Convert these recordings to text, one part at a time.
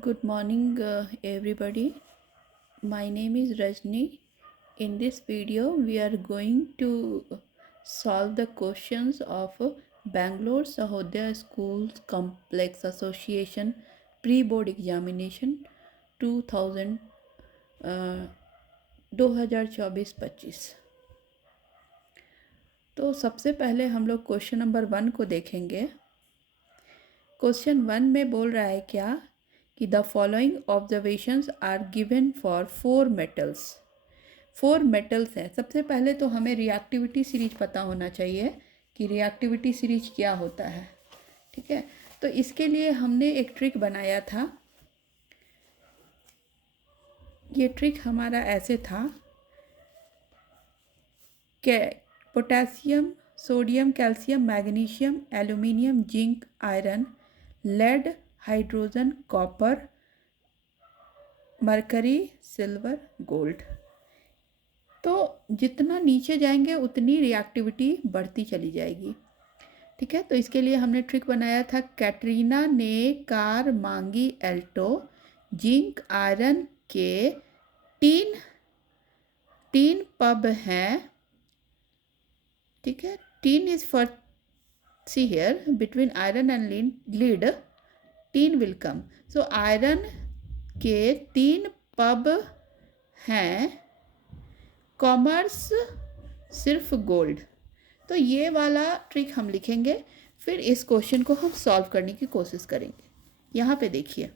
Good morning, everybody. My name is Rajni. In this video, we are going to solve the questions of Bangalore Sahodaya Schools Complex Association Pre-Board Examination 2000 2024-25। तो सबसे पहले हम लोग question number 1 को देखेंगे। Question 1 में बोल रहा है क्या कि the following observations are given for 4 metals. 4 metals हैं। सबसे पहले तो हमें रिएक्टिविटी सीरीज पता होना चाहिए कि रिएक्टिविटी सीरीज क्या होता है। ठीक है, तो इसके लिए हमने एक ट्रिक बनाया था। ये ट्रिक हमारा ऐसे था कि potassium, sodium, calcium, magnesium, aluminium, zinc, iron, lead, hydrogen, copper, mercury, silver, gold. तो जितना नीचे जाएंगे उतनी रिएक्टिविटी बढ़ती चली जाएगी। ठीक है, तो इसके लिए हमने ट्रिक बनाया था। कैटरीना ने कार मांगी एल्टो, जिंक आयरन के तीन पब हैं। ठीक है, tin is for see here between iron and lead tin will come. So iron के 3 पब हैं, कॉमर्स सिर्फ गोल्ड। तो ये वाला ट्रिक हम लिखेंगे, फिर इस क्वेश्चन को हम सॉल्व करने की कोशिश करेंगे। यहाँ पे देखिए,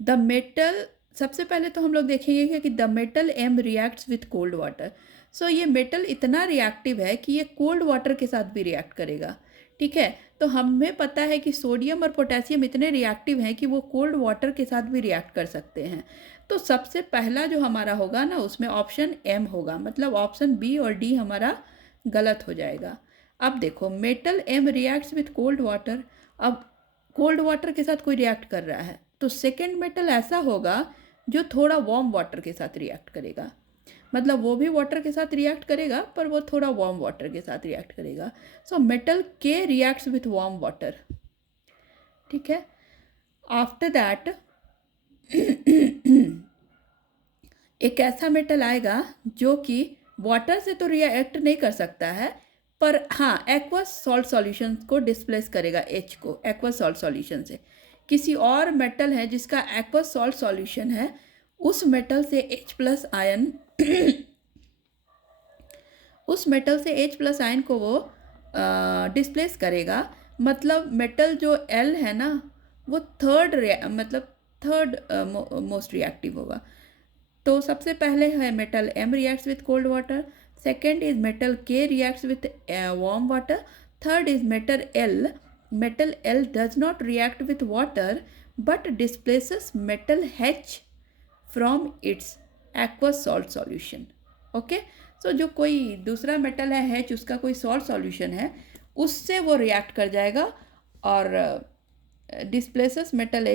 द मेटल, सबसे पहले तो हम लोग देखेंगे कि the metal M reacts with cold water. So ये मेटल इतना रिएक्टिव है कि ये कोल्ड वाटर के साथ भी रिएक्ट करेगा। ठीक है, तो हमें पता है कि सोडियम और पोटेशियम इतने रिएक्टिव हैं कि वो कोल्ड वाटर के साथ भी रिएक्ट कर सकते हैं। तो सबसे पहला जो हमारा होगा ना, उसमें ऑप्शन एम होगा, मतलब ऑप्शन बी और डी हमारा गलत हो जाएगा। अब देखो, metal M reacts with cold water. अब कोल्ड वाटर के साथ कोई रिएक्ट कर रहा है, तो सेकेंड मेटल ऐसा होगा जो थोड़ा वार्म वाटर के साथ रिएक्ट करेगा। मतलब वो भी वाटर के साथ रिएक्ट करेगा, पर वो थोड़ा वार्म वाटर के साथ रिएक्ट करेगा। सो मेटल के रिएक्ट्स विथ वार्म वाटर। ठीक है, आफ्टर दैट एक ऐसा मेटल आएगा जो कि वाटर से तो रिएक्ट नहीं कर सकता है, पर हाँ एक्वस सॉल्ट सॉल्यूशन को डिस्प्लेस करेगा, एच को एक्वस सॉल्ट सॉल्यूशन से। किसी और मेटल है जिसका एक्वस सॉल्ट सॉल्यूशन है, उस मेटल से H प्लस आयन उस मेटल से H प्लस आयन को वो डिस्प्लेस करेगा। मतलब मेटल जो L है ना, वो थर्ड मोस्ट रिएक्टिव होगा। तो सबसे पहले है metal M reacts with cold water, second is metal K reacts with warm water, third is metal L does not react with water but displaces metal H from its aqueous salt solution. Okay, so जो कोई दूसरा metal है H, उसका कोई salt solution है, उससे वो react कर जाएगा और डिस्प्लेसेस मेटल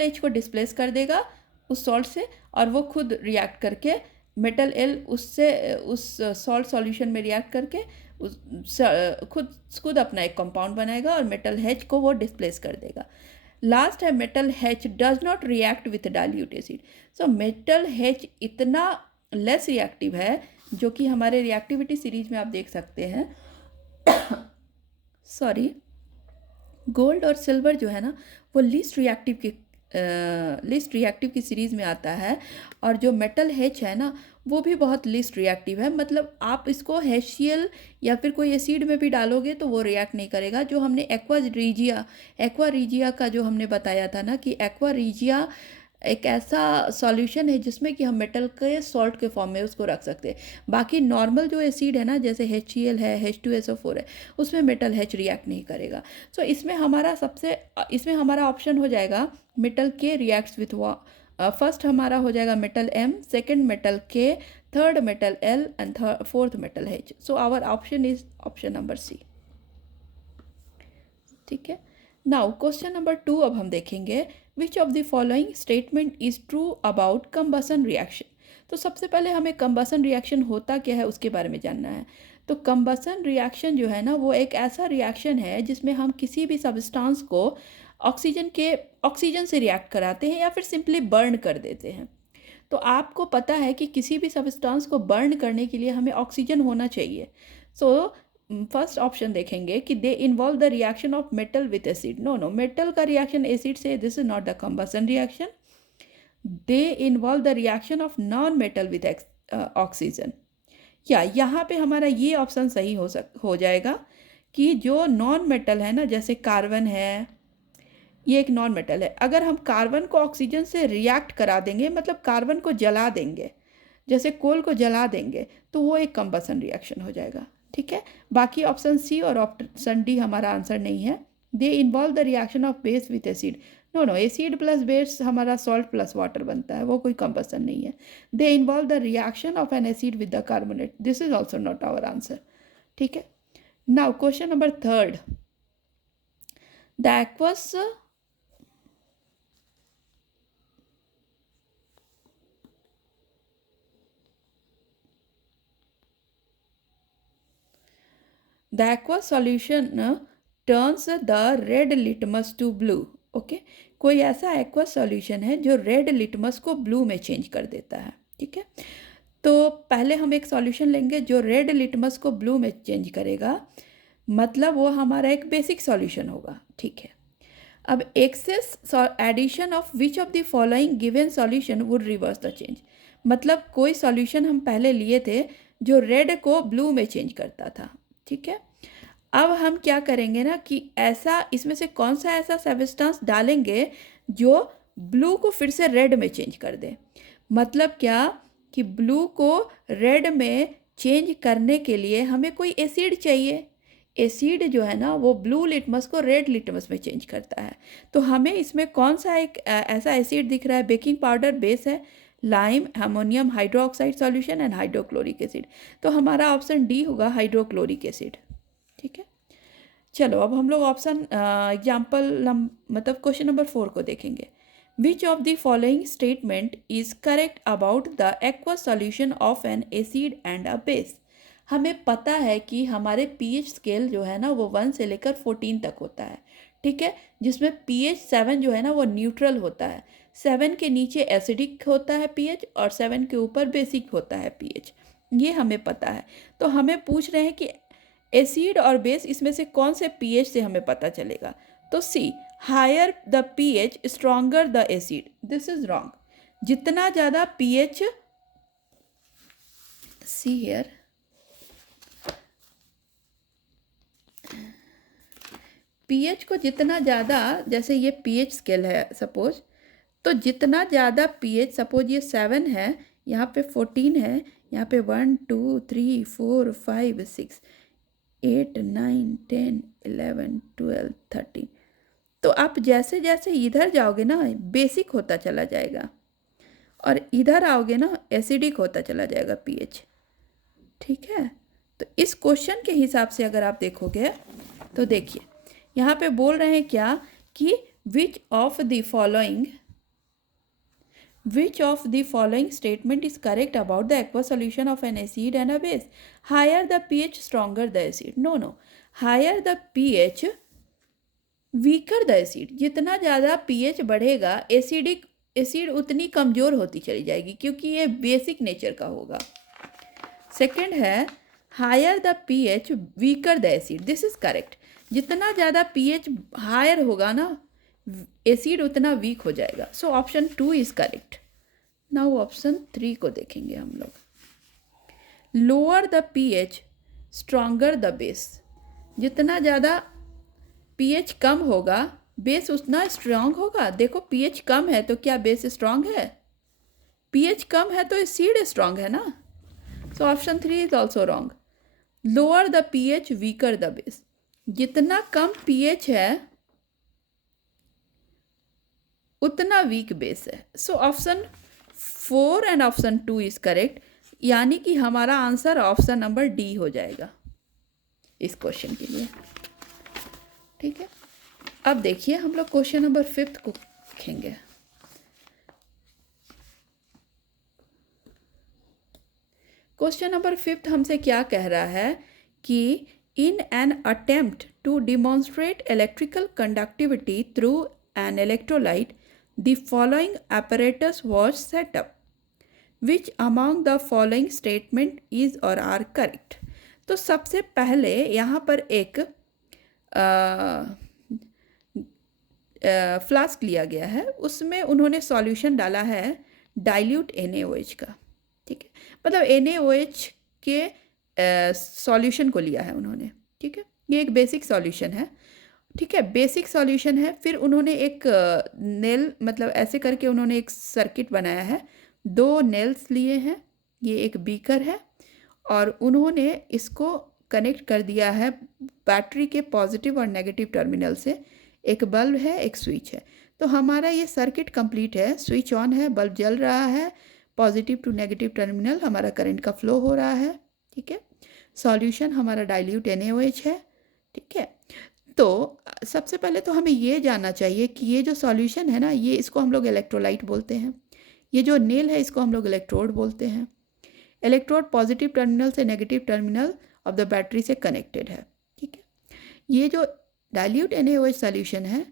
H को डिस्प्लेस कर देगा उस सॉल्ट से, और वो खुद रिएक्ट करके मेटल L उस सॉल्ट सॉल्यूशन में रिएक्ट करके खुद अपना एक कंपाउंड बनाएगा और मेटल H को वो डिस्प्लेस कर देगा। लास्ट है metal H does not react with dilute acid. So metal H इतना लेस रिएक्टिव है, जो कि हमारे रिएक्टिविटी सीरीज में आप देख सकते हैं। सॉरी, गोल्ड और सिल्वर जो है ना, वो लीस्ट रिएक्टिव की सीरीज़ में आता है, और जो मेटल H है ना, वो भी बहुत लीस्ट रिएक्टिव है। मतलब आप इसको HCl या फिर कोई एसिड में भी डालोगे तो वो रिएक्ट नहीं करेगा। जो हमने एक्वा रीजिया का जो हमने बताया था ना, कि एक्वा रीजिया एक ऐसा सॉल्यूशन है जिसमें कि हम मेटल के सॉल्ट के फॉर्म में उसको रख सकते हैं। बाकी नॉर्मल जो एसिड है ना, जैसे HCl है, H2SO4 है, उसमें मेटल H रिएक्ट नहीं करेगा। सो इसमें हमारा ऑप्शन हो जाएगा मेटल के रिएक्ट्स विथ फर्स्ट हमारा हो जाएगा metal M, second metal K, third metal L and fourth metal H। So our option is option number C। ठीक है, नाउ क्वेश्चन नंबर 2 अब हम देखेंगे, विच of the following statement is true about combustion reaction. तो सबसे पहले हमें combustion reaction होता क्या है उसके बारे में जानना है। तो कंबसन रिएक्शन जो है ना, वो एक ऐसा रिएक्शन है जिसमें हम किसी भी सब्सटेंस को ऑक्सीजन से रिएक्ट कराते हैं या फिर सिंपली बर्न कर देते हैं। तो आपको पता है कि किसी भी सब्सटेंस को बर्न करने के लिए हमें ऑक्सीजन होना चाहिए। सो फर्स्ट ऑप्शन देखेंगे कि they involve the reaction of metal with acid. No, metal का रिएक्शन एसिड से, this is not the combustion reaction. They involve the reaction of non metal with oxygen. या यहाँ पे हमारा ये ऑप्शन सही हो जाएगा कि जो नॉन मेटल है ना, जैसे कार्बन है, ये एक नॉन मेटल है। अगर हम कार्बन को ऑक्सीजन से रिएक्ट करा देंगे, मतलब कार्बन को जला देंगे, जैसे कोल को जला देंगे, तो वो एक कंबसन रिएक्शन हो जाएगा। ठीक है, बाकी ऑप्शन सी और ऑप्शन डी हमारा आंसर नहीं है। They involve the reaction of base with acid. No, acid plus base हमारा सॉल्ट प्लस वाटर बनता है, वो कोई कंबसन नहीं है। They involve the reaction of an acid with the carbonate. This is also not our answer. ठीक है, now question number third. The aqueous The aqueous solution turns the red litmus to blue. Okay, कोई ऐसा aqueous solution है जो red litmus को blue में change कर देता है। ठीक है, तो पहले हम एक सॉल्यूशन लेंगे जो रेड लिटमस को ब्लू में चेंज करेगा, मतलब वो हमारा एक बेसिक सॉल्यूशन होगा। ठीक है, अब excess addition of which of the following given solution would reverse the change. मतलब कोई सॉल्यूशन हम पहले लिए थे जो रेड को ब्लू में चेंज करता था। ठीक है, अब हम क्या करेंगे ना कि ऐसा इसमें से कौन सा ऐसा सब्सटेंस डालेंगे जो ब्लू को फिर से रेड में चेंज कर दे। मतलब क्या कि ब्लू को रेड में चेंज करने के लिए हमें कोई एसिड चाहिए। एसिड जो है ना वो ब्लू लिटमस को रेड लिटमस में चेंज करता है। तो हमें इसमें कौन सा एक ऐसा एसिड दिख रहा है? बेकिंग पाउडर बेस है, lime, ammonium hydroxide solution and hydrochloric acid. तो हमारा ऑप्शन डी होगा हाइड्रोक्लोरिक एसिड। ठीक है, चलो अब हम लोग ऑप्शन एग्जाम्पल मतलब क्वेश्चन नंबर 4 को देखेंगे। विच of the following statement is correct about the aqueous solution of an acid and a base. हमें पता है कि हमारे पीएच स्केल जो है ना वो 1 से लेकर 14 तक होता है। ठीक है, जिसमें पीएच 7 जो है ना वो न्यूट्रल होता है। 7 के नीचे एसिडिक होता है पीएच और 7 के ऊपर बेसिक होता है पीएच, ये हमें पता है। तो हमें पूछ रहे हैं कि एसिड और बेस इसमें से कौन से पीएच से हमें पता चलेगा। तो see, higher the pH stronger the acid. This is wrong. जितना ज़्यादा पीएच, सी हियर, पीएच को जितना ज़्यादा, जैसे ये पीएच स्केल है सपोज, तो जितना ज़्यादा पीएच, सपोज ये 7 है, यहाँ पे 14 है, यहाँ पे 1 2 3 4 5 6 8 9 10 11 12 13। तो आप जैसे जैसे इधर जाओगे ना बेसिक होता चला जाएगा और इधर आओगे ना एसिडिक होता चला जाएगा पीएच। ठीक है, तो इस क्वेश्चन के हिसाब से अगर आप देखोगे तो देखिए यहाँ पे बोल रहे हैं क्या कि which of the following statement is correct about the aqueous solution of an acid and a base? Higher the pH, stronger the acid. No. Higher the pH, weaker the acid. जितना ज़्यादा pH बढ़ेगा acid उतनी कमज़ोर होती चली जाएगी क्योंकि ये बेसिक नेचर का होगा। सेकंड है higher the pH, weaker the acid. This is correct. जितना ज़्यादा pH हायर होगा ना एसिड उतना वीक हो जाएगा। So option 2 is correct. Now option 3 को देखेंगे हम लोग। Lower the pH, stronger the base. जितना ज़्यादा पीएच कम होगा बेस उतना स्ट्रांग होगा। देखो पीएच कम है तो क्या बेस स्ट्रांग है? पीएच कम है तो एसिड स्ट्रांग है ना। So option 3 is also wrong. Lower the pH, weaker the base. जितना कम पीएच है उतना वीक बेस है। So option 4 and option 2 is correct, यानी कि हमारा आंसर ऑप्शन नंबर डी हो जाएगा इस क्वेश्चन के लिए। ठीक है, अब देखिए हम लोग क्वेश्चन नंबर 5 को देखेंगे। क्वेश्चन नंबर 5 हमसे क्या कह रहा है कि In an attempt to demonstrate electrical conductivity through an electrolyte, the following apparatus was set up. Which among the following statement is or are correct? तो सबसे पहले यहाँ पर एक फ्लास्क लिया गया है, उसमें उन्होंने सॉल्यूशन डाला है डाइल्यूट NaOH का, ठीक है, मतलब NaOH के सॉल्यूशन को लिया है उन्होंने, ठीक है, ये एक बेसिक सॉल्यूशन है, ठीक है, बेसिक सॉल्यूशन है। फिर उन्होंने एक नेल मतलब ऐसे करके उन्होंने एक सर्किट बनाया है, 2 नेल्स लिए हैं, ये एक बीकर है और उन्होंने इसको कनेक्ट कर दिया है बैटरी के पॉजिटिव और नेगेटिव टर्मिनल से, एक बल्ब है, एक स्विच है। तो हमारा ये सर्किट कंप्लीट है, स्विच ऑन है, बल्ब जल रहा है, पॉजिटिव टू नेगेटिव टर्मिनल हमारा करंट का फ्लो हो रहा है, ठीक है, सॉल्यूशन हमारा डाइल्यूट NaOH है, ठीक है। तो सबसे पहले तो हमें ये जानना चाहिए कि ये जो सॉल्यूशन है ना, ये इसको हम लोग इलेक्ट्रोलाइट बोलते हैं, ये जो नेल है इसको हम लोग इलेक्ट्रोड बोलते हैं। इलेक्ट्रोड पॉजिटिव टर्मिनल से negative terminal of the battery से कनेक्टेड है, ठीक है। ये जो डाइल्यूट NaOH सॉल्यूशन है,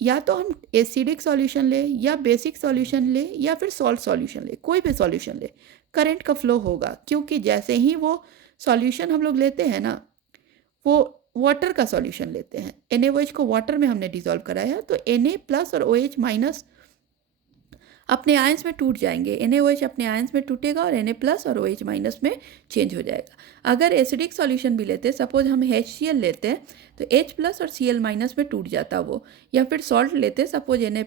या तो हम एसिडिक सॉल्यूशन ले या बेसिक सॉल्यूशन ले या फिर सॉल्ट सॉल्यूशन ले, कोई भी सॉल्यूशन ले, करंट का फ्लो होगा, क्योंकि जैसे ही वो सॉल्यूशन हम लोग लेते हैं ना, वो वाटर का सॉल्यूशन लेते हैं, NaOH को वाटर में हमने डिसॉल्व कराया, तो Na+ और OH- अपने आयंस में टूट जाएंगे, NaOH अपने आयंस में टूटेगा और Na+ और OH- में चेंज हो जाएगा। अगर एसिडिक सॉल्यूशन भी लेते, सपोज हम HCl लेते हैं तो H+ और Cl- में टूट जाता वो, या फिर सॉल्ट लेते सपोज Na+,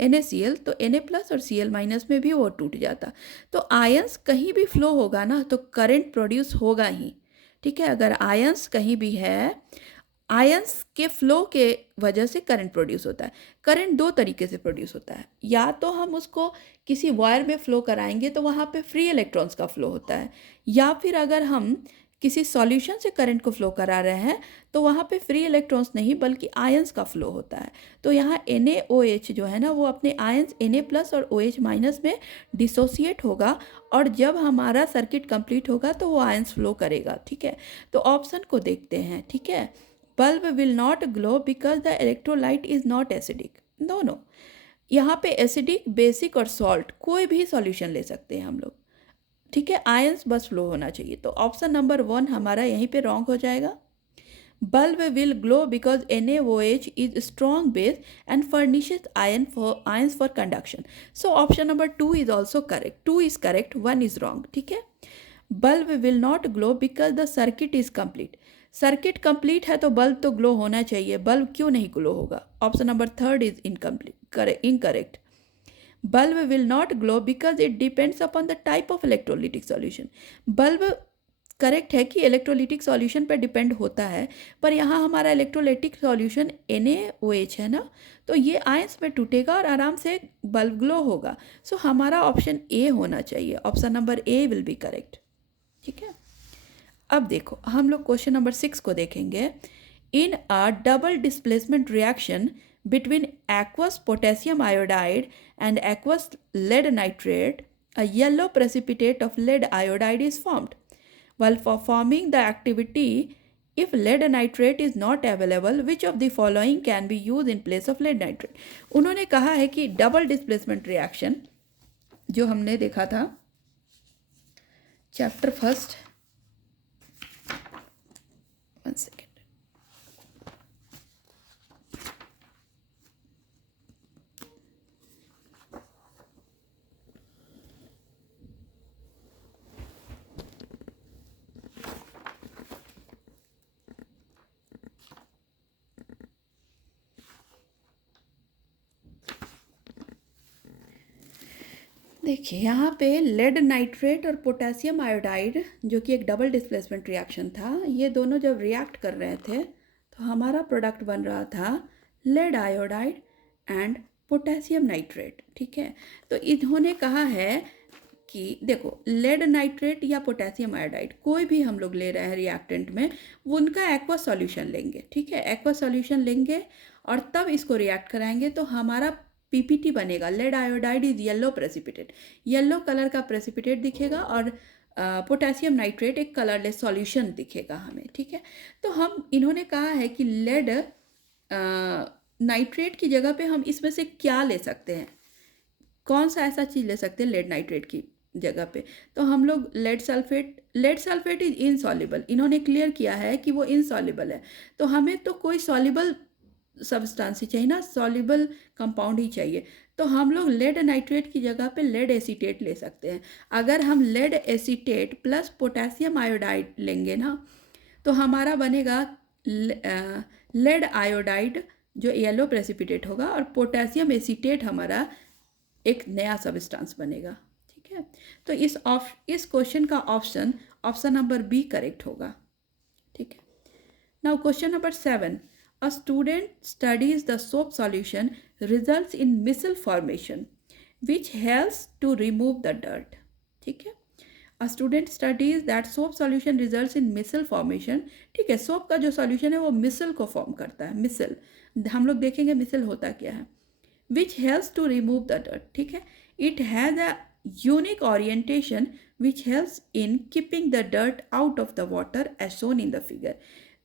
NaCl, तो Na+ और Cl- में भी वो टूट जाता। तो आयंस कहीं भी फ्लो होगा ना तो करंट प्रोड्यूस होगा ही, ठीक है। अगर आयंस कहीं भी है, आयंस के फ्लो के वजह से करंट प्रोड्यूस होता है। करंट 2 तरीके से प्रोड्यूस होता है, या तो हम उसको किसी वायर में फ्लो कराएंगे तो वहाँ पे फ्री इलेक्ट्रॉन्स का फ्लो होता है, या फिर अगर हम किसी सॉल्यूशन से करंट को फ्लो करा रहे हैं तो वहाँ पे फ्री इलेक्ट्रॉन्स नहीं बल्कि आयंस का फ्लो होता है। तो यहाँ NaOH जो है ना, वो अपने आयंस Na+ और OH- में डिसोसिएट होगा, और जब हमारा सर्किट कंप्लीट होगा तो वो आयंस फ्लो करेगा, ठीक है। तो ऑप्शन को देखते हैं, ठीक है। Bulb will not glow because the electrolyte is not acidic, no, यहाँ पे एसिडिक, बेसिक और सॉल्ट कोई भी सॉल्यूशन ले सकते हैं हम लोग, ठीक है, आयंस बस फ्लो होना चाहिए। तो ऑप्शन नंबर 1 हमारा यहीं पे रॉन्ग हो जाएगा। Bulb will glow because NaOH is strong base and furnishes ions for conduction. So option number 2 is also correct, 2 is correct, 1 is wrong, ठीक है। Bulb will not glow because the circuit is complete, circuit complete है तो bulb तो glow होना चाहिए, bulb क्यों नहीं glow होगा? Option number 3 is incorrect. Bulb will not glow because it depends upon the type of electrolytic solution. Bulb correct है कि इलेक्ट्रोलिटिक सॉल्यूशन पर डिपेंड होता है, पर यहाँ हमारा इलेक्ट्रोलिटिक सॉल्यूशन NaOH है ना, तो ये आयंस में टूटेगा और आराम से बल्ब ग्लो होगा। सो हमारा ऑप्शन ए होना चाहिए, option number A will be correct, ठीक है। अब देखो हम लोग क्वेश्चन नंबर 6 को देखेंगे। In a double displacement reaction between aqueous potassium iodide and aqueous lead nitrate, a yellow precipitate of lead iodide is formed. While performing the activity, if lead nitrate is not available, which of the following can be used in place of lead nitrate? उन्होंने कहा है कि double displacement reaction जो हमने देखा था chapter first, 1 second, देखिए यहाँ पे लेड नाइट्रेट और पोटेशियम आयोडाइड जो कि एक डबल डिस्प्लेसमेंट रिएक्शन था, ये दोनों जब रिएक्ट कर रहे थे तो हमारा प्रोडक्ट बन रहा था lead iodide and potassium nitrate, ठीक है। तो इन्होंने कहा है कि देखो लेड नाइट्रेट या पोटेशियम आयोडाइड कोई भी हम लोग ले रहे हैं रिएक्टेंट में, वो उनका एक्वा सॉल्यूशन लेंगे, ठीक है, एक्वा सॉल्यूशन लेंगे और तब इसको रिएक्ट कराएंगे तो हमारा PPT बनेगा। Lead iodide is yellow precipitate, yellow colour का प्रेसिपिटेट दिखेगा और पोटेशियम नाइट्रेट एक कलरलेस सॉल्यूशन दिखेगा हमें, ठीक है। तो हम इन्होंने कहा है कि लेड नाइट्रेट की जगह पे हम इसमें से क्या ले सकते हैं, कौन सा ऐसा चीज़ ले सकते हैं लेड नाइट्रेट की जगह पे। तो हम लोग लेड सल्फेट इज इनसॉल्युबल, इन्होंने क्लियर किया है कि वो इनसॉल्युबल है। तो हमें तो कोई सॉल्युबल सब्सटेंस ही चाहिए ना, सॉल्युबल कंपाउंड ही चाहिए। तो हम लोग लेड नाइट्रेट की जगह पे लेड एसीटेट ले सकते हैं। अगर हम lead acetate plus potassium iodide लेंगे ना, तो हमारा बनेगा लेड आयोडाइड जो येलो प्रेसिपिटेट होगा, और पोटेशियम एसीटेट हमारा एक नया सब्सटेंस बनेगा, ठीक है। तो इस क्वेश्चन का ऑप्शन नंबर बी करेक्ट होगा, ठीक है। Now question number 7, a student studies the soap solution results in micelle formation which helps to remove the dirt, ठीक है। A student studies that soap solution results in micelle formation, ठीक है। Soap का जो solution है वो मिसल को form करता है, मिसल हम लोग देखेंगे मिसल होता क्या है। which helps to remove the dirt, ठीक है। It has a unique orientation which helps in keeping the dirt out of the water as shown in the figure।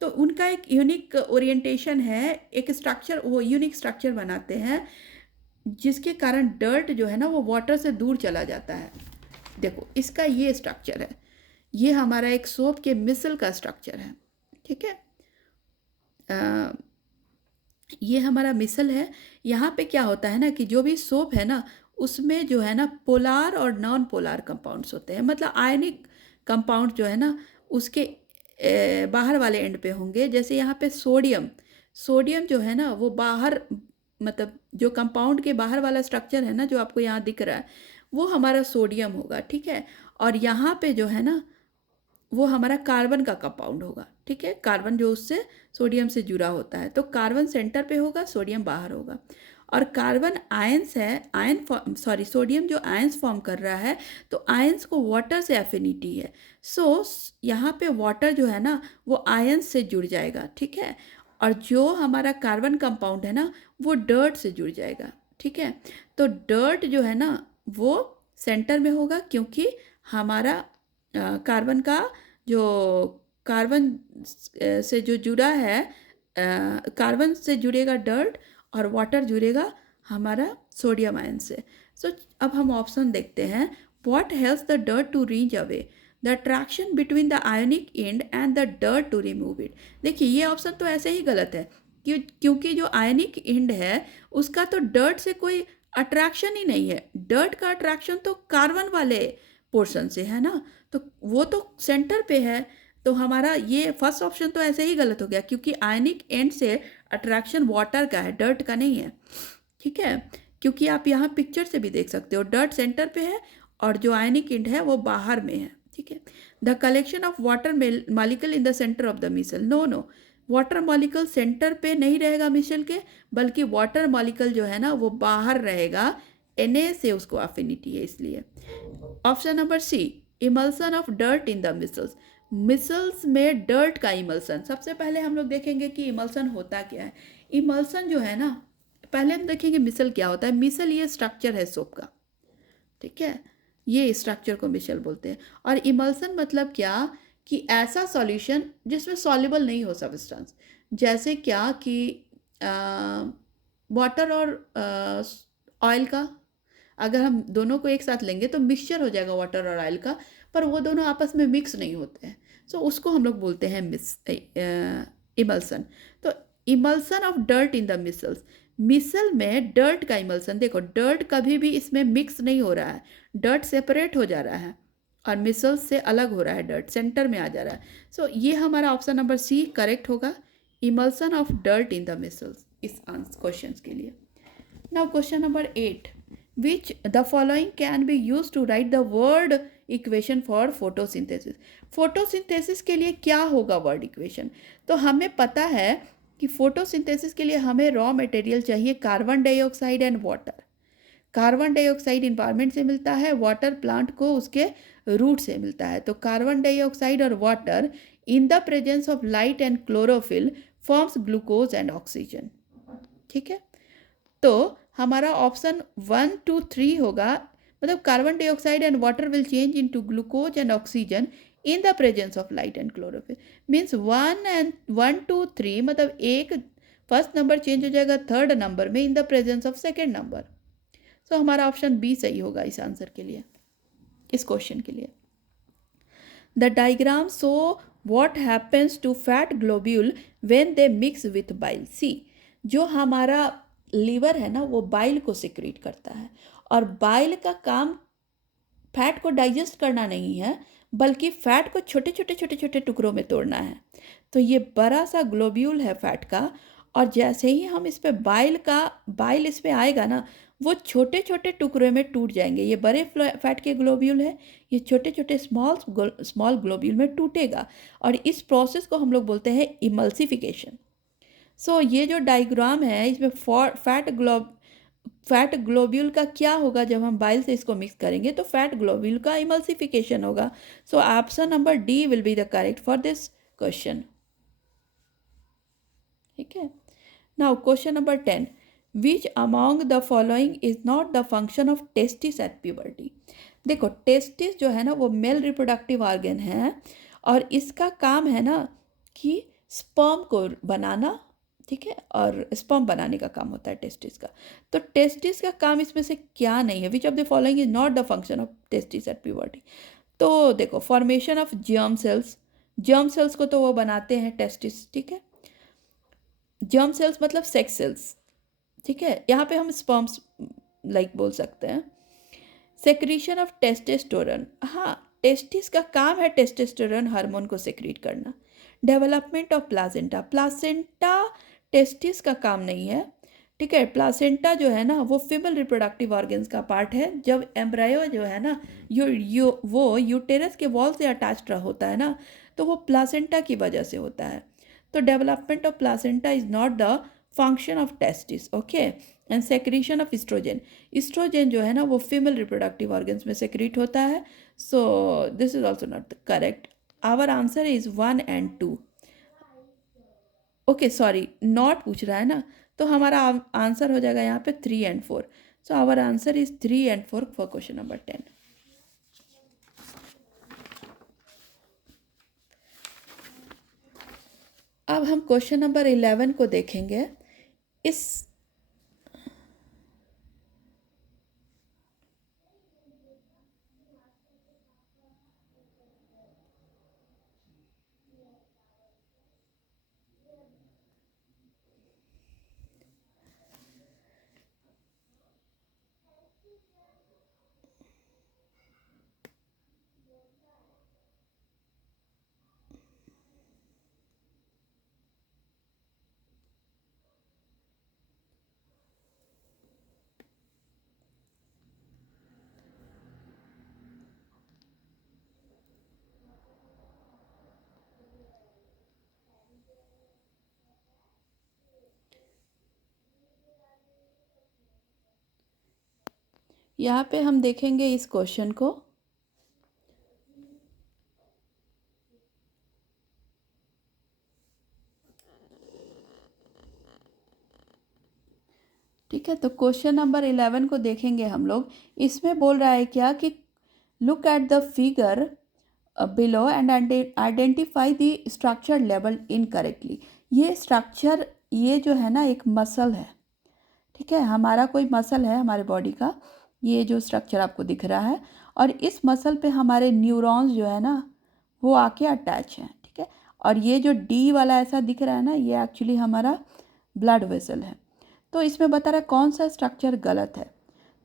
तो उनका एक यूनिक ओरिएंटेशन है, एक स्ट्रक्चर, वो यूनिक स्ट्रक्चर बनाते हैं जिसके कारण डर्ट जो है ना वो वाटर से दूर चला जाता है। देखो इसका ये स्ट्रक्चर है, ये हमारा एक सोप के मिसल का स्ट्रक्चर है, ठीक है। ये हमारा मिसल है। यहाँ पे क्या होता है ना कि जो भी सोप है ना उसमें जो है ना पोलार और नॉन पोलार कंपाउंड्स होते हैं, मतलब आयनिक कंपाउंड जो है ना उसके बाहर वाले एंड पे होंगे। जैसे यहाँ पे सोडियम जो है ना वो बाहर, मतलब जो कंपाउंड के बाहर वाला स्ट्रक्चर है ना जो आपको यहाँ दिख रहा है वो हमारा सोडियम होगा, ठीक है। और यहाँ पे जो है ना वो हमारा कार्बन का कंपाउंड होगा, ठीक है। कार्बन जो उससे सोडियम से जुड़ा होता है, तो कार्बन सेंटर पे होगा, सोडियम बाहर होगा। और कार्बन आयंस है, सोडियम जो आयंस फॉर्म कर रहा है, तो आयंस को वाटर से एफिनिटी है। सो यहाँ पे वाटर जो है ना वो आयंस से जुड़ जाएगा, ठीक है। और जो हमारा कार्बन कंपाउंड है ना वो डर्ट से जुड़ जाएगा, ठीक है। तो डर्ट जो है ना वो सेंटर में होगा, क्योंकि हमारा कार्बन का जो कार्बन से जो जुड़ा है, कार्बन से जुड़ेगा डर्ट और वाटर जुड़ेगा हमारा सोडियम आयन से। सो अब हम ऑप्शन देखते हैं। What helps the dirt to reach away, the attraction between the ionic end and the dirt to remove it. देखिए ये ऑप्शन तो ऐसे ही गलत है, क्योंकि जो आयोनिक एंड है उसका तो डर्ट से कोई अट्रैक्शन ही नहीं है। डर्ट का अट्रैक्शन तो कार्बन वाले पोर्शन से है ना, तो वो तो सेंटर पे है। तो हमारा ये फर्स्ट ऑप्शन तो ऐसे ही गलत हो गया, क्योंकि आयनिक एंड से अट्रैक्शन वाटर का है, डर्ट का नहीं है, ठीक है। क्योंकि आप यहाँ पिक्चर से भी देख सकते हो डर्ट सेंटर पे है और जो आयनिक एंड है वो बाहर में है, ठीक है। The collection of water molecule in the centre of the micelle, no, water molecule centre पे नहीं रहेगा मिसल के, बल्कि वाटर मॉलिक्यूल जो है ना वो बाहर रहेगा, Na से उसको अफिनिटी है इसलिए। Option number C, emulsion of dirt in the micelles में डर्ट का इमल्सन। सबसे पहले हम लोग देखेंगे कि इमल्सन होता क्या है। इमल्सन जो है ना, पहले हम देखेंगे मिसल क्या होता है। मिसल ये स्ट्रक्चर है सोप का, ठीक है, ये स्ट्रक्चर को मिसल बोलते हैं। और इमल्सन मतलब क्या कि ऐसा सॉल्यूशन जिसमें सॉल्युबल नहीं हो सब्सटेंस, जैसे क्या कि वाटर और ऑयल का अगर हम दोनों को एक साथ लेंगे तो मिक्सचर हो जाएगा वाटर और ऑयल का, पर वो दोनों आपस में मिक्स नहीं होते हैं। सो उसको हम लोग बोलते हैं इमल्सन। तो emulsion of dirt in the micelle में डर्ट का इमल्सन, देखो डर्ट कभी भी इसमें मिक्स नहीं हो रहा है, डर्ट सेपरेट हो जा रहा है और मिसल से अलग हो रहा है, डर्ट सेंटर में आ जा रहा है। सो ये हमारा ऑप्शन नंबर सी करेक्ट होगा, emulsion of dirt in the micelles, इस क्वेश्चन के लिए। Now question number 8, which the following can be used to write the word equation for photosynthesis। Photosynthesis के लिए क्या होगा वर्ड इक्वेशन। तो हमें पता है कि फोटोसिंथेसिस के लिए हमें रॉ मटेरियल चाहिए carbon dioxide and water. Carbon dioxide environment से मिलता है, वाटर प्लांट को उसके रूट से मिलता है। तो कार्बन डाइऑक्साइड और water in the presence of light and chlorophyll forms glucose and oxygen, ठीक है। तो हमारा ऑप्शन 1, 2, 3 होगा, मतलब carbon dioxide and water will change into glucose and oxygen in the presence of light and chlorophyll. Means 1 2 3 मतलब एक first number change हो जाएगा थर्ड नंबर में in the presence of second number. So हमारा option B सही होगा इस answer के लिए, इस क्वेश्चन के लिए। The diagram show what happens to fat globule when they mix with bile. C, जो हमारा लीवर है ना वो बाइल को सिक्रीट करता है, और बाइल का काम फैट को डाइजेस्ट करना नहीं है बल्कि फैट को छोटे छोटे छोटे छोटे टुकड़ों में तोड़ना है। तो ये बड़ा सा ग्लोब्यूल है फैट का, और जैसे ही हम इस पे बाइल इस पे आएगा ना, वो छोटे छोटे टुकड़ों में टूट जाएंगे। ये बड़े फैट के ग्लोब्यूल है, ये छोटे छोटे स्मॉल ग्लोब्यूल में टूटेगा, और इस प्रोसेस को हम लोग बोलते हैं इमल्सिफिकेशन। सो ये जो डायग्राम है इसमें फैट ग्लोब्यूल का क्या होगा जब हम बाइल से इसको मिक्स करेंगे, तो फैट ग्लोब्यूल का इमल्सिफिकेशन होगा। So option number D will be the correct for this question. ठीक है। Now question number 10, which among the following is not the function of testis at puberty. देखो, testis जो है ना वो मेल रिप्रोडक्टिव ऑर्गन है, और इसका काम है ना कि स्पर्म को बनाना, ठीक है, और स्पर्म बनाने का काम होता है टेस्टिस का। तो टेस्टिस का काम इसमें से क्या नहीं है, विच of the following is not the function of testis at puberty. तो देखो, फॉर्मेशन ऑफ जर्म सेल्स को तो वो बनाते हैं टेस्टिस, ठीक है। जर्म सेल्स मतलब सेक्स सेल्स, ठीक है, यहाँ पे हम स्पर्म्स लाइक बोल सकते हैं। सेक्रीशन ऑफ टेस्टेस्टोरन, हाँ, टेस्टिस का काम है टेस्टेस्टोरन हार्मोन को सेक्रीट करना। डेवलपमेंट ऑफ प्लासेंटा टेस्टिस का काम नहीं है, ठीक है। प्लासेंटा जो है ना वो फीमेल रिप्रोडक्टिव ऑर्गन्स का पार्ट है। जब एम्ब्रायो जो है ना वो यूटेरस के वॉल से अटैच्ड होता है ना, तो वो प्लासेंटा की वजह से होता है। तो development of placenta is not the function of testis, okay. And secretion of oestrogen जो है ना वो फीमेल रिप्रोडक्टिव ऑर्गन्स में सेक्रीट होता है। So this is also not correct. Our answer is 1 and 2। Okay, sorry, not पूछ रहा है ना, तो हमारा आंसर हो जाएगा यहाँ पे 3 and 4। So our answer is 3 and 4 for question number 10। अब हम क्वेश्चन नंबर 11 को देखेंगे। इस यहाँ पे हम देखेंगे इस क्वेश्चन को। ठीक है, तो क्वेश्चन नंबर 11 को देखेंगे हम लोग। इसमें बोल रहा है क्या कि look at the figure below and identify the structure level incorrectly. ये स्ट्रक्चर, ये जो है ना एक मसल है, ठीक है, हमारा कोई मसल है हमारे बॉडी का, ये जो स्ट्रक्चर आपको दिख रहा है, और इस मसल पे हमारे न्यूरॉन्स जो है ना वो आके अटैच हैं, ठीक है। और ये जो डी वाला ऐसा दिख रहा है ना, ये एक्चुअली हमारा ब्लड वेसल है। तो इसमें बता रहा है कौन सा स्ट्रक्चर गलत है।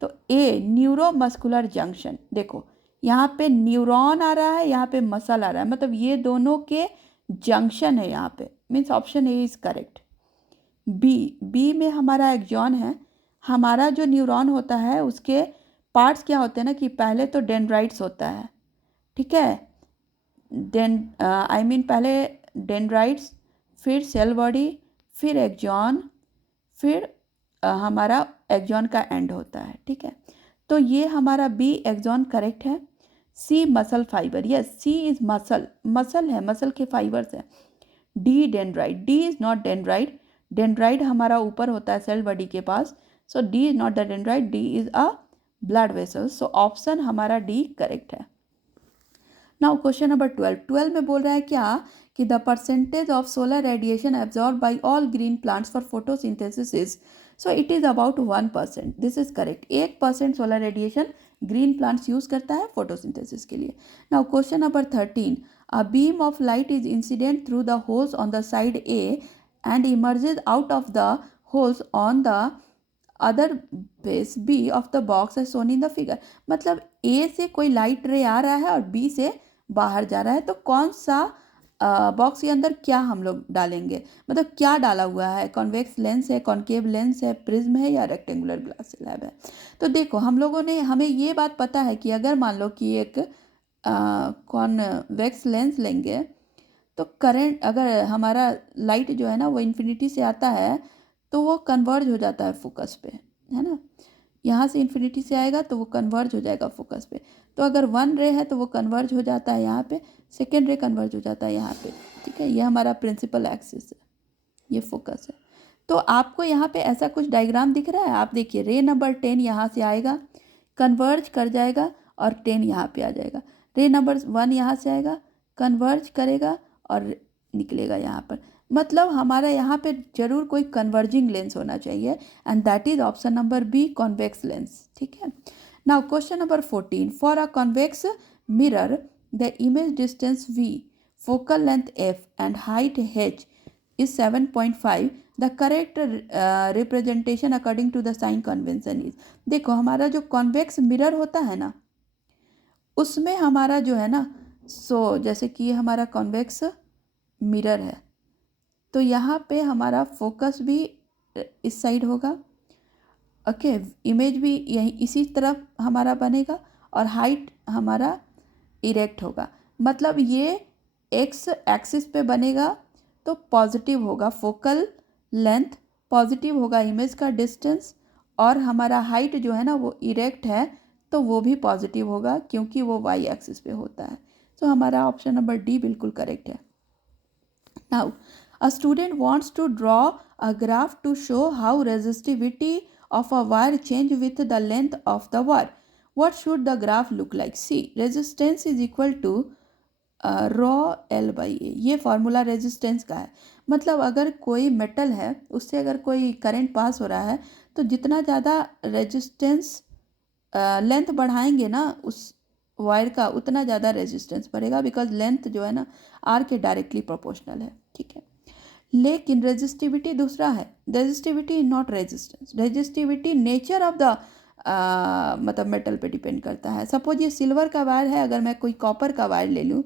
तो ए, न्यूरोमस्कुलर जंक्शन। देखो, यहाँ पे न्यूरॉन आ रहा है, यहाँ पे मसल आ रहा है, मतलब ये दोनों के जंक्शन है यहाँ पे, means option A is correct. B में हमारा एक्सॉन है। हमारा जो न्यूरॉन होता है उसके पार्ट्स क्या होते हैं ना कि पहले तो डेंड्राइट्स होता है, ठीक है, पहले डेंड्राइट्स, फिर सेल बॉडी, फिर एक्सॉन, फिर हमारा एक्सॉन का एंड होता है, ठीक है। तो ये हमारा बी एक्सॉन करेक्ट है। C muscle fibre, yes, C is muscle है, मसल के फाइबर्स है। D dendrite, D is not dendrite, dendrite हमारा ऊपर होता है सेल बॉडी के पास। So D is not the dendrite, D is a blood vessels. So option हमारा डी करेक्ट है। नाउ क्वेश्चन नंबर 12 में बोल रहा है क्या कि the percentage of solar radiation absorb by all green plants for photosynthesis is, so it is about 1%। This is correct. 1% solar radiation green plants use करता है फोटोसिंथेसिस के लिए। Now question number 13, a beam of light is incident through the holes on the side A and emerges out of the holes on the other base B of the box as shown in the figure. मतलब A से कोई light रे आ रहा है और B से बाहर जा रहा है, तो कौन सा बॉक्स के अंदर क्या हम लोग डालेंगे, मतलब क्या डाला हुआ है, कॉन्वेक्स लेंस है, कॉन्केव लेंस है, प्रिज्म है या रेक्टेंगुलर ग्लास स्लैब है। तो देखो हम लोगों ने, हमें ये बात पता है कि अगर मान लो कि एक कॉन्वेक्स लेंस लेंगे तो करंट, अगर हमारा लाइट जो है ना वो इन्फिनिटी से आता है तो वो कन्वर्ज हो जाता है फोकस पे, है ना। यहाँ से इन्फिनिटी से आएगा तो वो कन्वर्ज हो जाएगा फोकस पे। तो अगर वन रे है तो वो कन्वर्ज हो जाता है यहाँ पे, सेकेंड रे कन्वर्ज हो जाता है यहाँ पे, ठीक है। ये हमारा प्रिंसिपल एक्सिस है, ये फोकस है। तो आपको यहाँ पे ऐसा कुछ डायग्राम दिख रहा है, आप देखिए रे नंबर 10 यहाँ से आएगा, कन्वर्ज कर जाएगा और 10 यहाँ पे आ जाएगा। रे नंबर 1 यहाँ से आएगा, कन्वर्ज करेगा और निकलेगा यहाँ पर। मतलब हमारा यहाँ पे जरूर कोई कन्वर्जिंग लेंस होना चाहिए and that is option number B, convex lens, ठीक है। Now question number 14, for a convex mirror the image distance v, focal length f and height h is 7.5, the correct representation according to the sign convention is। देखो हमारा जो convex mirror होता है ना उसमें हमारा जो है ना, जैसे कि हमारा कॉन्वेक्स मिरर है तो यहाँ पे हमारा फोकस भी इस साइड होगा, ओके। इमेज भी यही इसी तरफ हमारा बनेगा और हाइट हमारा इरेक्ट होगा। मतलब ये एक्स एक्सिस पे बनेगा तो पॉजिटिव होगा फोकल लेंथ, पॉजिटिव होगा इमेज का डिस्टेंस, और हमारा हाइट जो है ना वो इरेक्ट है तो वो भी पॉजिटिव होगा क्योंकि वो वाई एक्सिस पे होता है। तो हमारा ऑप्शन नंबर डी बिल्कुल करेक्ट है। Now a student wants to draw a graph to show how resistivity of a wire change with the length of the wire. What should the graph look like? See, resistance is equal to rho L by A, ये formula resistance का है। मतलब अगर कोई metal है उससे अगर कोई करंट पास हो रहा है तो जितना ज़्यादा रेजिस्टेंस लेंथ बढ़ाएंगे ना उस वायर का उतना ज़्यादा रेजिस्टेंस बढ़ेगा, बिकॉज लेंथ जो है ना आर के डायरेक्टली प्रोपोर्शनल है, ठीक है। लेकिन रेजिस्टिविटी दूसरा है, resistivity not resistance. Resistivity nature of the मतलब मेटल पे डिपेंड करता है। सपोज ये सिल्वर का वायर है, अगर मैं कोई कॉपर का वायर ले लूँ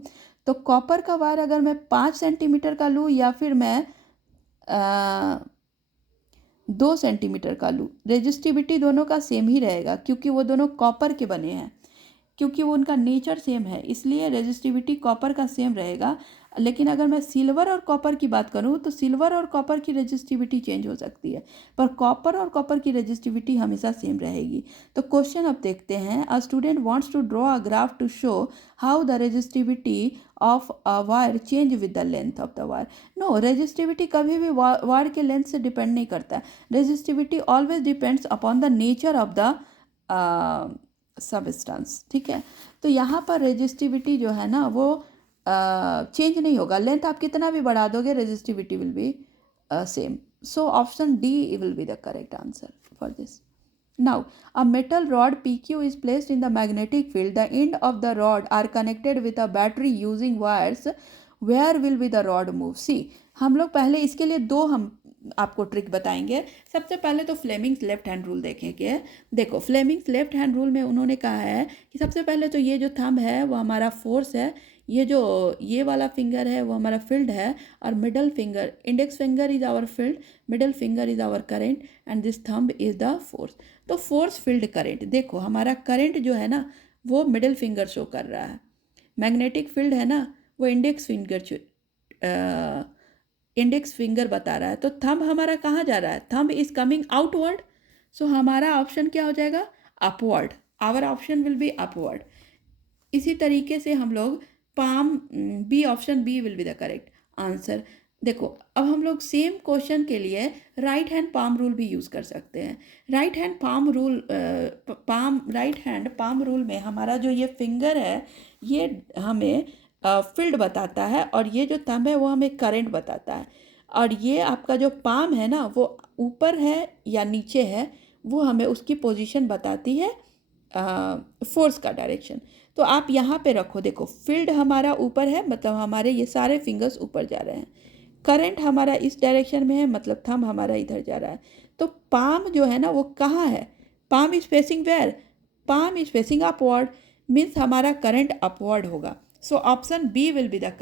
तो कॉपर का वायर अगर मैं 5 सेंटीमीटर का लूँ या फिर मैं 2 सेंटीमीटर का लूँ, रेजिस्टिविटी दोनों का सेम ही रहेगा क्योंकि वो दोनों कॉपर के बने हैं, क्योंकि वो उनका नेचर सेम है, इसलिए रेजिस्टिविटी कॉपर का सेम रहेगा। लेकिन अगर मैं सिल्वर और कॉपर की बात करूँ तो सिल्वर और कॉपर की रेजिस्टिविटी चेंज हो सकती है, पर कॉपर और कॉपर की रेजिस्टिविटी हमेशा सेम रहेगी। तो क्वेश्चन अब देखते हैं, a student wants to draw a graph to show how the resistivity of a wire change with the length of the wire. No, resistivity कभी भी वायर के लेंथ से डिपेंड नहीं करता है। Resistivity always depends upon the nature of the substance, ठीक है। तो यहाँ पर रेजिस्टिविटी जो है ना वो चेंज नहीं होगा, लेंथ आप कितना भी बढ़ा दोगे resistivity will be same. So option D will be the correct answer for this. Now, a metal rod PQ is placed in the magnetic field. The end of the rod are connected with a battery using wires. Where will be the rod move? See, हम लोग पहले इसके लिए दो हम आपको trick बताएंगे। सबसे पहले तो फ्लेमिंग्स लेफ्ट हैंड रूल देखेंगे। देखो फ्लेमिंग्स लेफ्ट हैंड रूल में उन्होंने कहा है कि सबसे पहले तो ये जो थंब है वो हमारा फोर्स है, ये जो ये वाला फिंगर है वो हमारा फील्ड है, और middle finger, index finger is our field, middle finger is our current and this thumb is the force. तो फोर्स फील्ड करंट, देखो हमारा करंट जो है ना वो मिडल फिंगर शो कर रहा है, मैग्नेटिक फील्ड है ना वो इंडेक्स फिंगर बता रहा है। तो थंब हमारा कहाँ जा रहा है, thumb is coming outward, so हमारा ऑप्शन क्या हो जाएगा, upward. Our option will be upward. इसी तरीके से हम लोग palm B, option B will be the correct answer. देखो अब हम लोग सेम क्वेश्चन के लिए राइट हैंड पाम रूल भी यूज़ कर सकते हैं। राइट हैंड पाम रूल में हमारा जो ये फिंगर है ये हमें फील्ड बताता है, और ये जो थंब है वो हमें करंट बताता है, और ये आपका जो पाम है ना वो ऊपर है या नीचे है वो हमें उसकी पोजीशन बताती है, फोर्स का डायरेक्शन। तो आप यहाँ पे रखो, देखो फील्ड हमारा ऊपर है मतलब हमारे ये सारे फिंगर्स ऊपर जा रहे हैं, करंट हमारा इस डायरेक्शन में है मतलब थंब हमारा इधर जा रहा है। तो पाम जो है ना वो कहाँ है, palm is facing where, palm is facing upward, means हमारा करंट अपवर्ड होगा। So option B will be the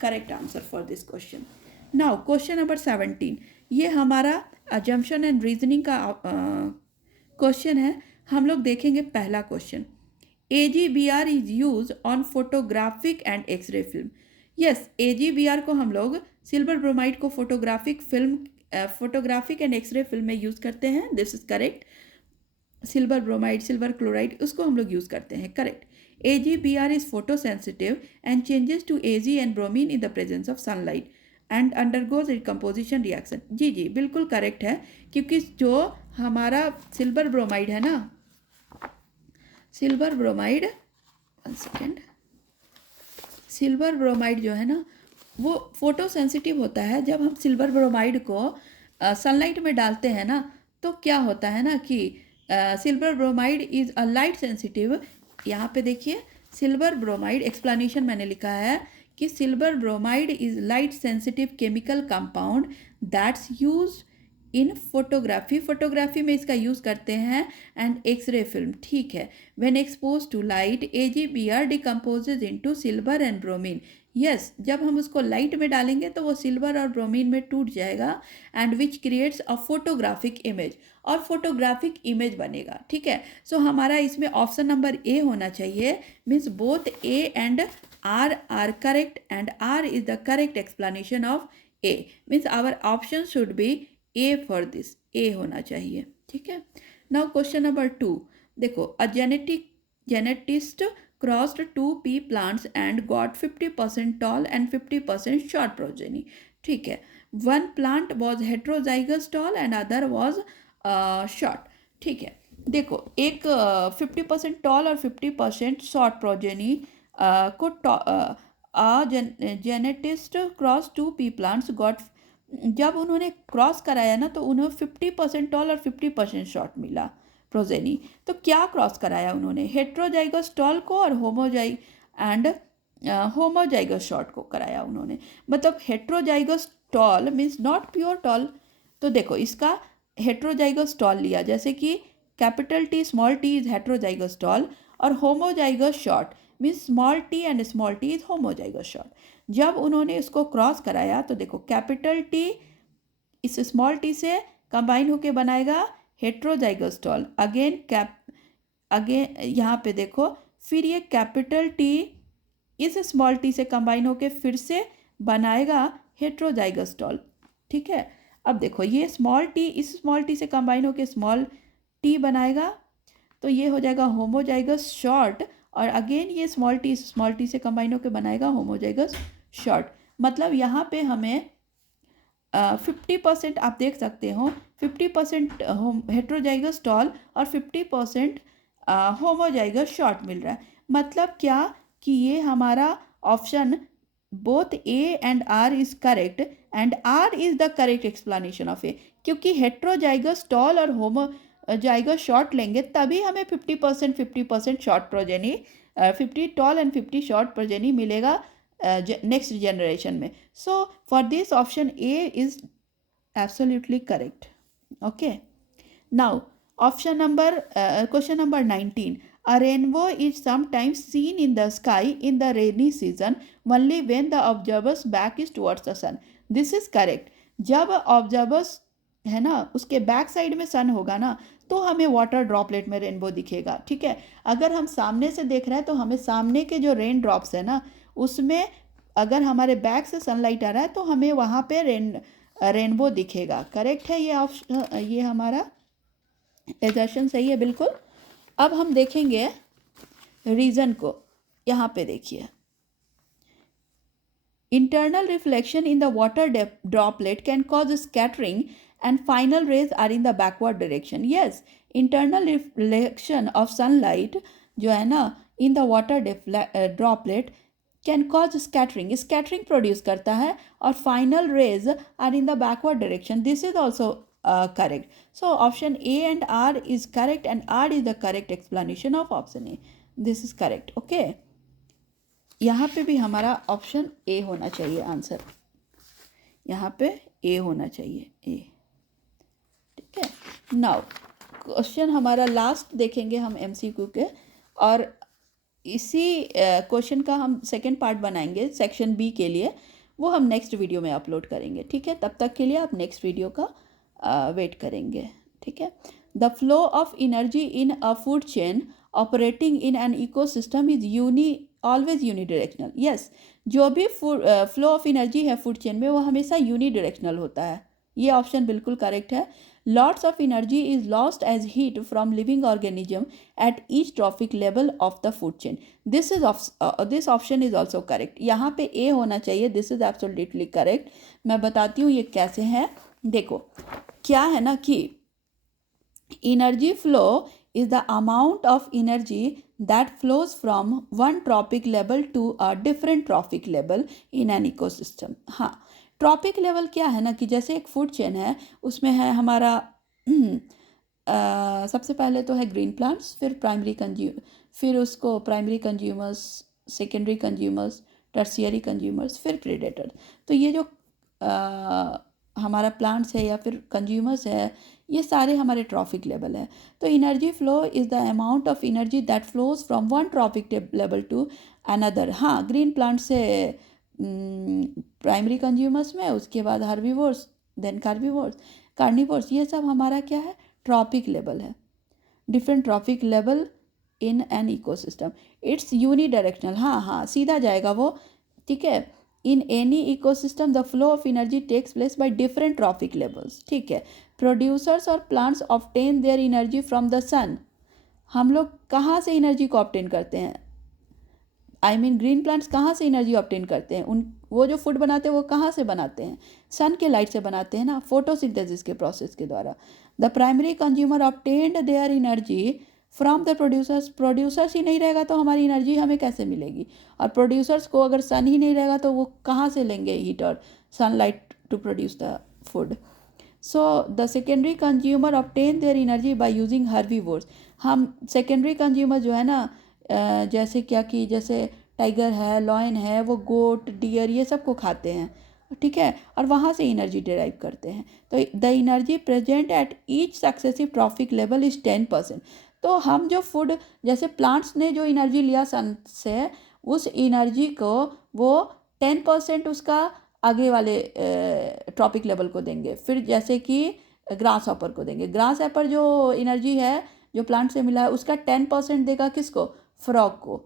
correct answer for this question. Now question number 17, ये हमारा अजम्पशन एंड रीजनिंग का क्वेश्चन है। हम लोग देखेंगे पहला question, AGBR is use on photographic and X-ray film. Yes, AGBR को हम लोग सिल्वर ब्रोमाइड को फोटोग्राफिक एंड एक्सरे फिल्म में यूज़ करते हैं, this is correct. Silver bromide, silver chloride, उसको हम लोग यूज़ करते हैं, correct. AGBR is photo sensitive and changes to AG and bromine in the presence of sunlight and undergoes decomposition reaction. जी जी बिल्कुल करेक्ट है, क्योंकि जो हमारा सिल्वर ब्रोमाइड है ना, silver bromide, one second, silver bromide जो है ना वो फोटो सेंसिटिव होता है। जब हम सिल्वर ब्रोमाइड को सनलाइट में डालते हैं ना तो क्या होता है ना कि silver bromide is a light sensitive. यहाँ पे देखिए सिल्वर ब्रोमाइड, एक्सप्लेनेशन मैंने लिखा है कि silver bromide is light sensitive chemical compound that's use in photography, photography में इसका यूज़ करते हैं, एंड एक्सरे फिल्म, ठीक है। When expose to light AGBR decomposes into silver and bromine. Yes, जब हम उसको लाइट में डालेंगे तो वो सिल्वर और ब्रोमीन में टूट जाएगा, and which creates a photographic image, और फोटोग्राफिक इमेज बनेगा, ठीक है। सो हमारा इसमें ऑप्शन नंबर ए होना चाहिए, means both A and R are correct, and R is the correct explanation of A, means our option should be A for this, A होना चाहिए, ठीक है। नाउ क्वेश्चन नंबर 2, देखो a geneticist crossed two pea plants and got 50% tall and 50% short progeny, ठीक है। one plant was heterozygous tall and other was short, ठीक है। देखो एक 50% टॉल और 50% शॉर्ट प्रोजेनी को geneticist cross two pea plants got, जब उन्होंने क्रॉस कराया ना तो उन्हें 50% टॉल और 50% शॉर्ट मिला प्रोजेनी। तो क्या क्रॉस कराया उन्होंने, हेट्रोजाइगस टॉल को और होमोजाइगस शॉर्ट को कराया उन्होंने। मतलब heterozygous tall means not pure tall, तो देखो इसका हेट्रोजाइगस टॉल लिया, जैसे कि capital T small T is heterozygous tall, और homozygous short means small T and small T is homozygous short. जब उन्होंने इसको क्रॉस कराया तो देखो कैपिटल टी इस स्मॉल टी से कंबाइन होके बनाएगा हेट्रोजाइगस टॉल, अगेन यहाँ पे देखो, फिर ये कैपिटल टी इस स्मॉल टी से कंबाइन होके फिर से बनाएगा हेट्रोजाइगस टॉल, ठीक है। अब देखो ये स्मॉल टी इस स्मॉल टी से कंबाइन होके स्मॉल टी बनाएगा, तो ये हो जाएगा होमोजाइगस शॉर्ट, और अगेन ये स्मॉल टी से कंबाइन होकर बनाएगा होमोजाइगस शॉर्ट। मतलब यहाँ पे हमें 50% आप देख सकते हो, 50% हेट्रोजाइगस टॉल और 50% होमोजाइगस शॉर्ट मिल रहा है। मतलब क्या कि ये हमारा option both A and R is correct, and R is the correct explanation of A, क्योंकि हेट्रोजाइगस टॉल और होमोजाइगस शॉर्ट लेंगे तभी हमें 50% short progeny, 50 tall and 50 short progeny मिलेगा नेक्स्ट जनरेशन में। So for this option A is absolutely correct, okay. Now option number question number 19, a rainbow is sometimes seen in the sky in the rainy season only when the observer's back is towards the sun, this is correct। जब observers है ना उसके back side में सन होगा ना तो हमें water droplet में रेनबो दिखेगा, ठीक है। अगर हम सामने से देख रहे हैं तो हमें सामने के जो रेन ड्रॉप्स है ना उसमें अगर हमारे बैक से सनलाइट आ रहा है तो हमें वहाँ पे रेनबो दिखेगा, करेक्ट है ये ऑप्शन, ये हमारा एजर्शन सही है बिल्कुल। अब हम देखेंगे रीज़न को, यहाँ पे देखिए Internal reflection in the water droplet can cause scattering and final rays are in the backward direction. Yes, internal reflection of sunlight जो है ना in the water droplet can cause scattering. Scattering produce करता है और final rays are in the backward direction. This is also correct. So option A and R is correct and R is the correct explanation of option A. This is correct. Okay. यहाँ पे भी हमारा option A होना चाहिए answer, यहाँ पे ए होना चाहिए ए, ठीक है। नाउ क्वेश्चन हमारा लास्ट देखेंगे हम एमसीक्यू के, और इसी क्वेश्चन का हम सेकंड पार्ट बनाएंगे सेक्शन बी के लिए, वो हम नेक्स्ट वीडियो में अपलोड करेंगे, ठीक है। तब तक के लिए आप नेक्स्ट वीडियो का वेट करेंगे, ठीक है। The flow of energy in a food chain operating in an ecosystem is always unidirectional. Yes, जो भी फ्लो ऑफ एनर्जी है फूड चेन में वो हमेशा यूनिडायरेक्शनल होता है, ये ऑप्शन बिल्कुल करेक्ट है। Lots of energy is lost as heat from living organism at each trophic level of the food chain. This option is also correct. यहाँ पे ए होना चाहिए, दिस इज एब्सोल्युटली करेक्ट। मैं बताती हूँ ये कैसे है। देखो क्या है ना कि energy flow is the amount of energy that flows from one trophic level to a different trophic level in an ecosystem। हाँ, ट्रॉपिक लेवल क्या है ना कि जैसे एक फूड चेन है, उसमें है हमारा सबसे पहले तो है ग्रीन प्लांट्स, फिर फिर उसको primary consumers, secondary consumers, tertiary consumers, फिर प्रेडेटर्स। तो ये जो हमारा प्लांट्स है या फिर कंज्यूमर्स है, ये सारे हमारे ट्रॉफिक लेवल है। तो energy flow is the amount of energy that flows from one trophic level to another. हाँ, ग्रीन प्लांट से प्राइमरी कंज्यूमर्स में, उसके बाद हर्बीवोर्स, देन कार्निवोर्स, ये सब हमारा क्या है, ट्रॉपिक लेवल है। Different trophic level in an ecosystem, it's unidirectional. हाँ, सीधा जाएगा वो, ठीक है। In any ecosystem the flow of energy takes place by different trophic levels, ठीक है। प्रोड्यूसर्स और plants obtain their energy from the sun. हम लोग कहाँ से एनर्जी को ऑब्टेन करते हैं, ग्रीन प्लांट्स कहाँ से एनर्जी ऑब्टेन करते हैं, वो जो फूड बनाते हैं वो कहाँ से बनाते हैं, सन के लाइट से बनाते हैं ना, फोटोसिंथेसिस के प्रोसेस के द्वारा। The primary consumer obtained their energy from the producers ही नहीं रहेगा तो हमारी एनर्जी हमें कैसे मिलेगी, और प्रोड्यूसर्स को अगर सन ही नहीं रहेगा तो वो कहाँ से लेंगे हीट और sunlight to produce the food. So the secondary consumer obtain their energy by using herbivores. हम सेकेंडरी कंज्यूमर जो है ना, जैसे क्या कि जैसे टाइगर है, लॉयन है, वो गोट, डियर, ये सब को खाते हैं, ठीक है, और वहाँ से एनर्जी डिराइव करते हैं। तो the energy present at each successive trophic level is 10%। तो हम जो फूड, जैसे प्लांट्स ने जो एनर्जी लिया सन से, उस एनर्जी को वो 10% उसका आगे वाले ट्रॉपिक लेवल को देंगे। फिर जैसे कि ग्रास हॉपर को देंगे, ग्रास हॉपर जो एनर्जी है जो प्लांट से मिला है उसका 10% देगा किसको, फ्रॉग को,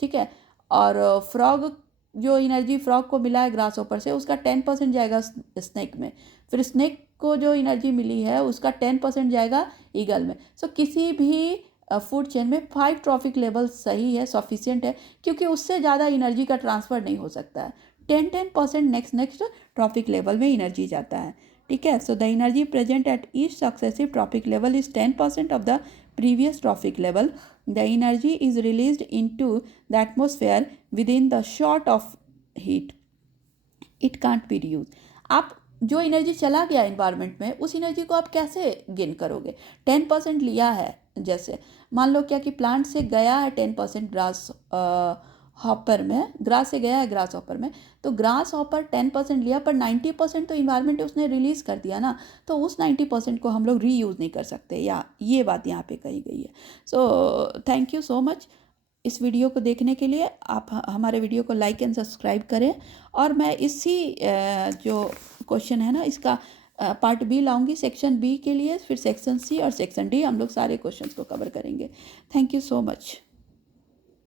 ठीक है। और फ्रॉग जो एनर्जी फ्रॉग को मिला है ग्रास हॉपर से, उसका 10% जाएगा स्नेक में, फिर स्नेक को जो एनर्जी मिली है उसका 10% जाएगा ईगल में। सो किसी भी फूड चेन में 5 ट्रॉफिक लेवल सही है, सफिशिएंट है, क्योंकि उससे ज़्यादा एनर्जी का ट्रांसफ़र नहीं हो सकता है। 10% नेक्स्ट ट्रॉफिक लेवल में एनर्जी जाता है, ठीक है। So the energy present at each successive trophic level is 10% of the previous trophic level. The energy is released into the atmosphere with in the short of heat, it can't be reuse. आप जो energy चला गया environment में, उस energy को आप कैसे gain करोगे। 10% लिया है, जैसे मान लो क्या कि प्लांट से गया है 10% ग्रास हॉपर में, ग्रास से गया है ग्रास हॉपर में, तो ग्रास हॉपर 10% लिया, पर 90% तो इन्वायरमेंट उसने रिलीज़ कर दिया ना, तो उस 90% को हम लोग रीयूज़ नहीं कर सकते, या ये बात यहाँ पे कही गई है। So thank you so much इस वीडियो को देखने के लिए। आप हमारे वीडियो को लाइक एंड सब्सक्राइब करें, और मैं इसी जो क्वेश्चन है ना, इसका पार्ट बी लाऊंगी सेक्शन बी के लिए, फिर सेक्शन सी और सेक्शन डी, हम लोग सारे क्वेश्चंस को कवर करेंगे। Thank you so much.